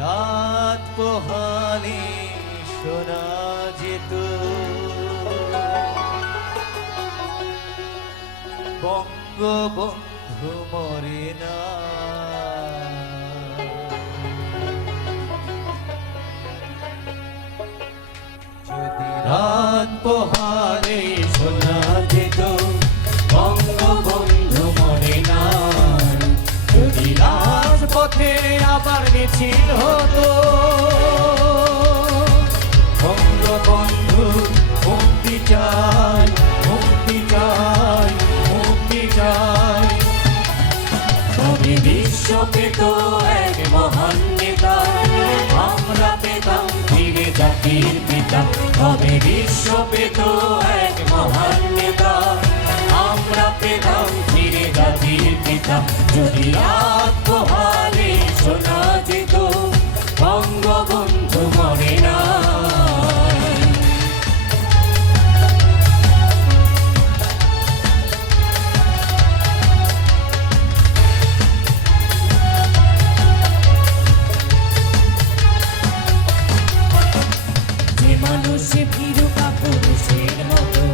রাত পোহালে শোনা যেত বঙ্গবন্ধু মরে না। যদি রাত পোহালে শোনা যেত বঙ্গবন্ধু মরে না, যদি রাজপথে আবার মিছিল হতো বঙ্গবন্ধু মুক্তি চাই, মুক্তি চাই, মুক্তি চাই। তবে বিশ্ব পেত এক মহান নেতা, আমরা পেতাম ফিরে জাতির পিতা। তবে বিশ্ব পেত এক মহান নেতা, আমরা পেতাম ফিরে জাতির পিতা। যদি রাত পোহালে শোনা যেত বঙ্গবন্ধু মরে না। যে মানুষ ভীরু কাপুরুষের মতো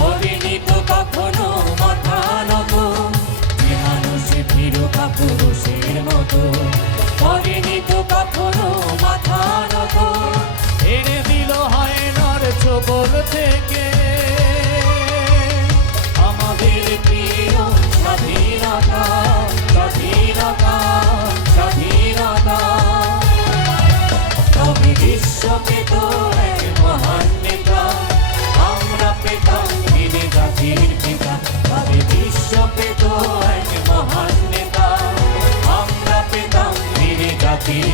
করেনি তো কখনো মাথা নত, যে মানুষ ভীরু কাপুরুষের মতো করেনি তো কখনো মাথা নত, এড়ে দিল হায়নার ছোবল থেকে আমাদের প্রিয় স্বাধীনতা, স্বাধীনতা, স্বাধীনতা। তবে বিশ্ব পেত এক মহান নেতা, আমরা পেতাম ফিরে জাতির পিতা। তবে বিশ্ব পেত এক মহান নেতা, আমরা পেতাম ফিরে জাতির